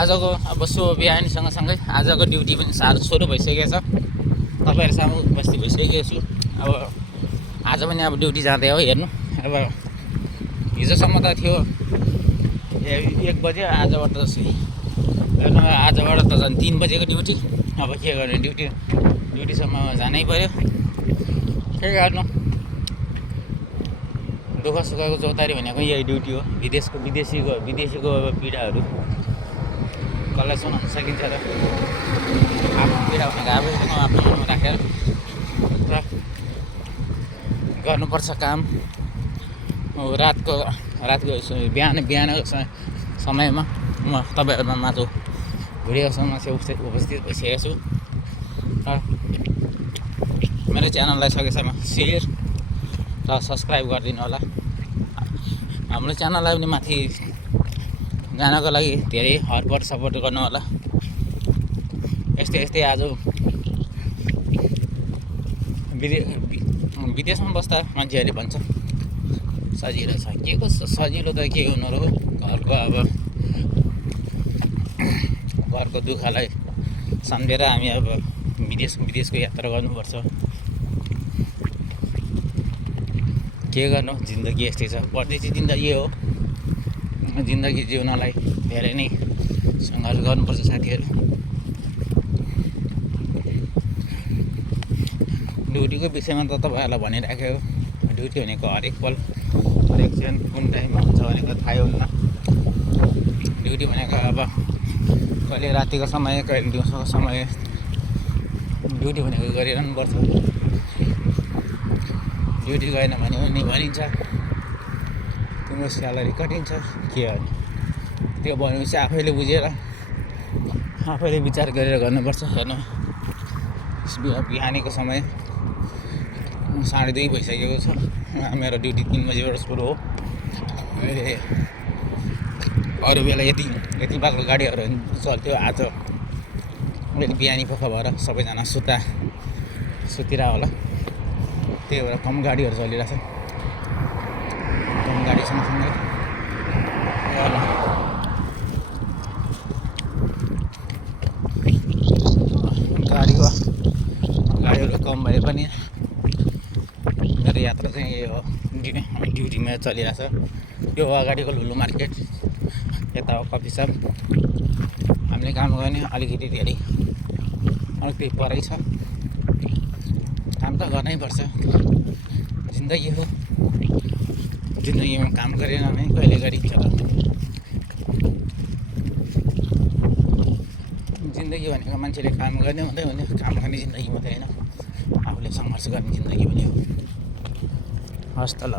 आजको अब सो बिहानीसँग सँगै आजको ड्युटी पनि सुरु भइसकेको छ। तपाईँहरू सामु उपस्थित भइसकेको छु। अब आज पनि अब ड्युटी जाँदै हो। हेर्नु अब हिजोसम्म त थियो 1 बजे, आजबाट त हेर्नु आजबाट त झन् 3 बजेको ड्युटी। अब के गर्ने, ड्युटीसम्म जानै पर्यो। के गर्नु, दुःख सुखको चौतारी भनेको यही ड्युटी हो। विदेशीको अब पीडाहरू कसलाई सुनाउन सकिन्छ र। आफ्नो पीडा भनेको आफैसँग आफ्नो मनमा राखेर र गर्नुपर्छ काम। रातको बिहानको समयमा म तपाईँहरूमा माझ भिडियोसँग उपस्थित भइसकेको छु। मेरो च्यानललाई सकेसम्म सेयर र सब्सक्राइब गरिदिनु होला। हाम्रो च्यानललाई पनि माथि जानको लागि धेरै हरपट सपोर्ट गर्नु होला। यस्तै आज विदेशमा बस्दा मान्छेहरूले भन्छ सजिलो छ। के को सजिलो त के हुनु र, घरको दुःखलाई सम्झेर हामी अब विदेशको यात्रा गर्नुपर्छ। के गर्नु, जिन्दगी यस्तै छ। परदेशी जिन्दगी हो। जिन्दगी जिउनलाई धेरै नै सङ्घर्ष गर्नुपर्छ साथीहरू। ड्युटीको विषयमा त तपाईँहरूलाई भनिराखेको। ड्युटी भनेको हरेक पल हरेक क्षण कुन टाइममा हुन्छ भनेको थाहै हुन्न। ड्युटी भनेको अब कहिले रातिको समय, कहिले दिउँसोको समय। ड्युटी भनेको गरिरहनुपर्छ। ड्युटी गएन भने पनि भनिन्छ तिम्रो स्यालेरी कटिन्छ। के गर्ने, त्यो भनेपछि आफैले बुझेर आफैले विचार गरेर गर्नुपर्छ। हेर्नु बिहानीको समय 2:30 भइसकेको छ। मेरो ड्युटी 3 बजेबाट सुरु हो। अहिले अरू बेला यति बाक्लो गाडीहरू चल्थ्यो। आज अलिक बिहानी पख भएर सबैजना सुतिरा होला। त्यही भएर कम गाडीहरू चलिरहेछ। कम गाडी सँगसँगै गाडीहरू कम भए पनि मेरो यात्रा चाहिँ यही हो। ड्युटीमा चलिरहेछ। यो अगाडिको लुलु मार्केट, यता हो कफी सप। हामीले काम गर्ने अलिकति परै छ। काम त गर्नै पर्छ। जिन्दगी हो। जिन्दगीमा काम गरेन भने कहिले गरिन्छ र। जिन्दगी भनेको मान्छेले काम गर्ने मात्रै हो। काम गर्ने जिन्दगी मात्रै होइन, आफूले सङ्घर्ष गर्ने जिन्दगी पनि हो। हस् त ल।